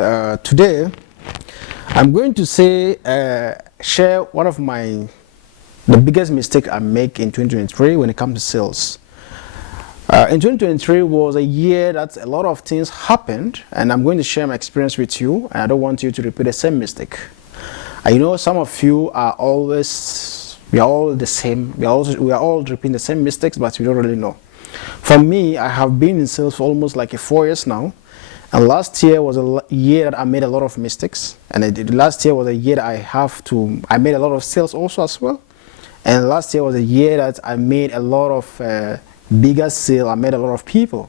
Today I'm going to share one of the biggest mistake I make in 2023 when it comes to sales. In 2023 was a year that a lot of things happened, and I'm going to share my experience with you, and I don't want you to repeat the same mistake. I know some of you are we are all the same. We are all repeating the same mistakes, but we don't really know. For me, I have been in sales for almost like 4 years now. And last year was a year that I made a lot of mistakes. And last year was a year that I made a lot of sales also as well. And last year was a year that I made a lot of bigger sales. I made a lot of people.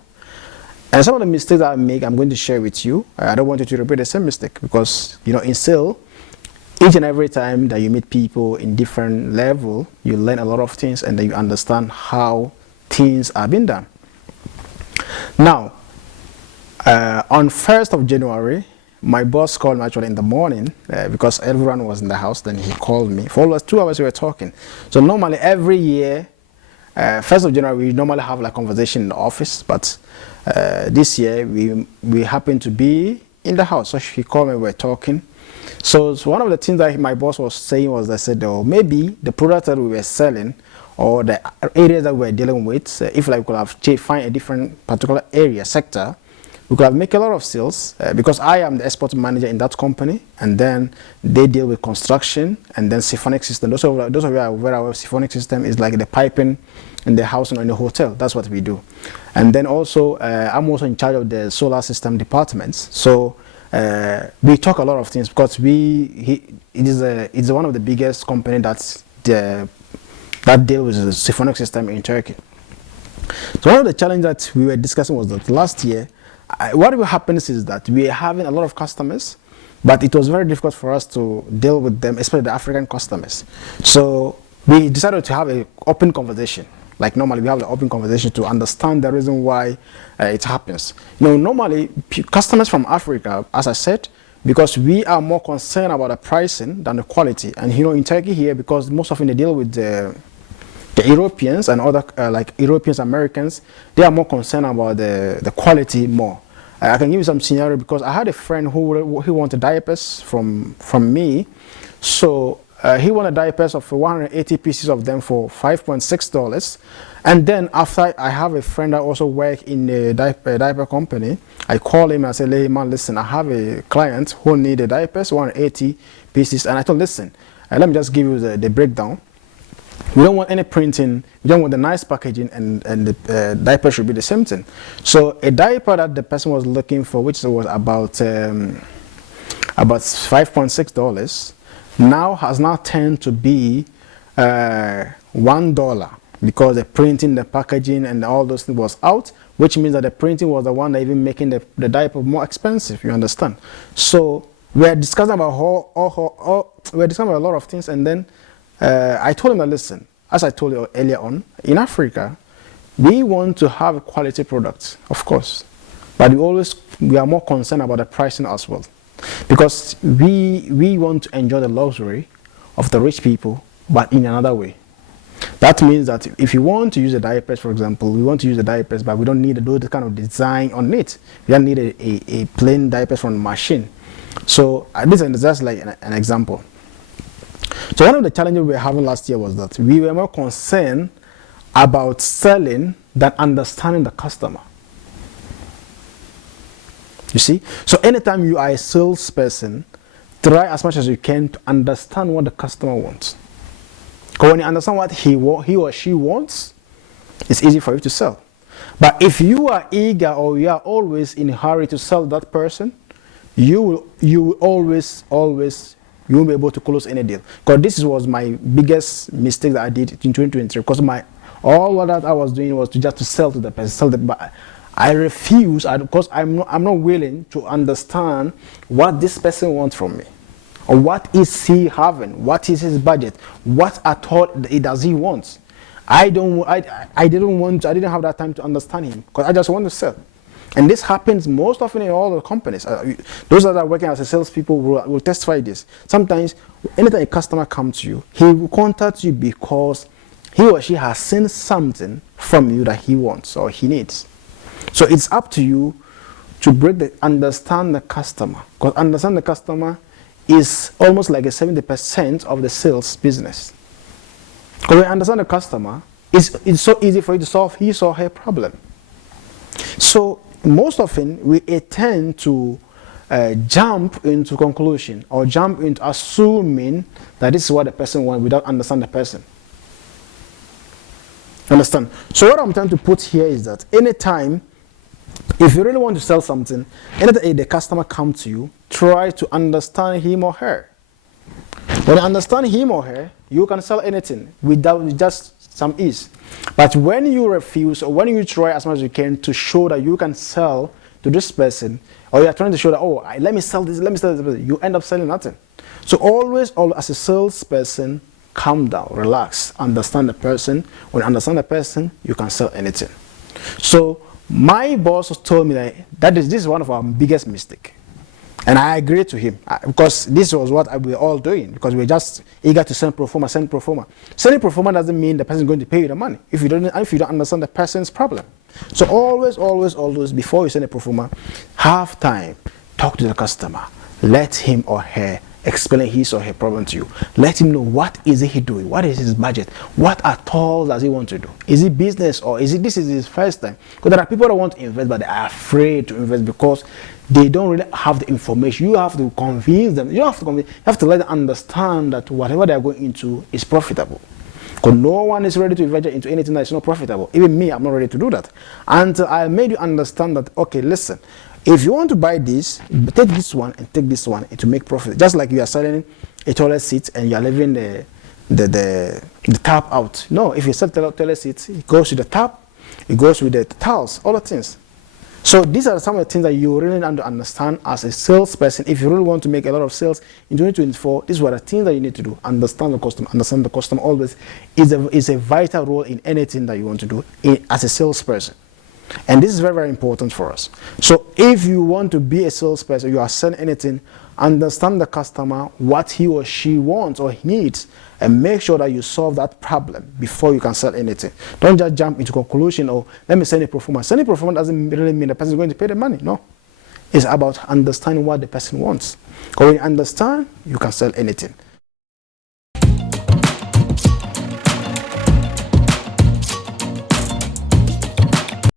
And some of the mistakes that I make, I'm going to share with you. I don't want you to repeat the same mistake because, in sales, each and every time that you meet people in different level, you learn a lot of things and then you understand how things are being done. Now, on 1st of January, my boss called me actually in the morning because everyone was in the house. Then he called me. For almost 2 hours we were talking. So normally every year, 1st of January, we normally have like conversation in the office. But this year, we happened to be in the house. So he called me, we were talking. So one of the things that my boss was saying was, I said, oh, maybe the products that we were selling or the areas that we were dealing with, if like we could have find a different particular area, sector, we could have make a lot of sales because I am the export manager in that company, and then they deal with construction and then siphonic system. Those of you are aware our siphonic system is like the piping in the house and in the hotel. That's what we do. And then also, I'm also in charge of the solar system departments. So we talk a lot of things because it's one of the biggest company that deal with the siphonic system in Turkey. So one of the challenges that we were discussing was that last year, what happens is that we are having a lot of customers, but it was very difficult for us to deal with them, especially the African customers. So we decided to have an open conversation. Like normally we have an open conversation to understand the reason why it happens. Normally customers from Africa, as I said, because we are more concerned about the pricing than the quality. And in Turkey here, because most often they deal with the Europeans and other like Europeans, Americans, they are more concerned about the quality more. I can give you some scenario because I had a friend who wanted diapers from me. So he wanted diapers of 180 pieces of them for $5.6. And then after, I have a friend that also work in a diaper company. I call him and I say, hey man, listen, I have a client who need a diapers, 180 pieces. And I told, listen, let me just give you the breakdown. We don't want any printing, we don't want the nice packaging, and the diaper should be the same thing. So a diaper that the person was looking for, which was about $5.6, now has turned to be $1 because the printing, the packaging, and all those things was out, which means that the printing was the one that even making the diaper more expensive. You understand? So we're discussing about we're discussing about a lot of things, and then I told him that, listen, as I told you earlier on, in Africa, we want to have quality products, of course, but we are more concerned about the pricing as well, because we want to enjoy the luxury of the rich people, but in another way. That means that if you want to use the diapers, for example, we want to use the diapers, but we don't need to do the kind of design on it. We don't need a plain diapers from the machine. So this is just like an example. So one of the challenges we were having last year was that we were more concerned about selling than understanding the customer. You see? So anytime you are a salesperson, try as much as you can to understand what the customer wants. Because when you understand what he or she wants, it's easy for you to sell. But if you are eager or you are always in a hurry to sell that person, you will always you won't be able to close any deal. Because this was my biggest mistake that I did in 2023. Because all that I was doing was to sell to the person, but I refuse because I'm not willing to understand what this person wants from me, or what is he having, what is his budget, what at all does he want. I didn't have that time to understand him because I just want to sell. And this happens most often in all the companies. Those that are working as a salespeople will testify this. Sometimes, anytime a customer comes to you, he will contact you because he or she has seen something from you that he wants or he needs. So it's up to you to understand the customer, because understand the customer is almost like a 70% of the sales business. Because when you understand the customer, it's so easy for you to solve his or her problem. So most often we tend to jump into conclusion or jump into assuming that this is what the person wants without understanding the person. Understand? So what I'm trying to put here is that anytime, if you really want to sell something, anytime the customer comes to you, try to understand him or her. When you understand him or her, you can sell anything without just some ease. But when you refuse, or when you try as much as you can to show that you can sell to this person, or you are trying to show that, oh, let me sell this, you end up selling nothing. So always, as a salesperson, calm down, relax, understand the person. When you understand the person, you can sell anything. So my boss told me that this is one of our biggest mistakes. And I agreed to him because this was what we were all doing, because we were just eager to send pro forma. Sending pro forma doesn't mean the person is going to pay you the money if you don't understand the person's problem. So always, before you send a pro forma, have time, talk to the customer, let him or her explain his or her problem to you. Let him know what is he doing, what is his budget, what at all does he want to do. Is it business, or is this his first time? Because there are people that want to invest but they are afraid to invest because they don't really have the information. You have to convince them. You have to let them understand that whatever they are going into is profitable. Because no one is ready to invest into anything that is not profitable. Even me, I'm not ready to do that. Until I made you understand that, okay, listen, if you want to buy this, take this one and take this one to make profit. Just like you are selling a toilet seat and you are leaving the tap out. No, if you sell toilet seats, it goes with the tap, it goes with the towels, all the things. So these are some of the things that you really need to understand as a salesperson. If you really want to make a lot of sales in 2024, these were the things that you need to do. Understand the customer. Understand the customer always is a vital role in anything that you want to do as a salesperson. And this is very, very important for us. So if you want to be a salesperson, you are selling anything, understand the customer, what he or she wants or needs, and make sure that you solve that problem before you can sell anything. Don't just jump into conclusion or let me send a pro forma. Sending pro forma doesn't really mean the person is going to pay the money. No. It's about understanding what the person wants. Because when you understand, you can sell anything.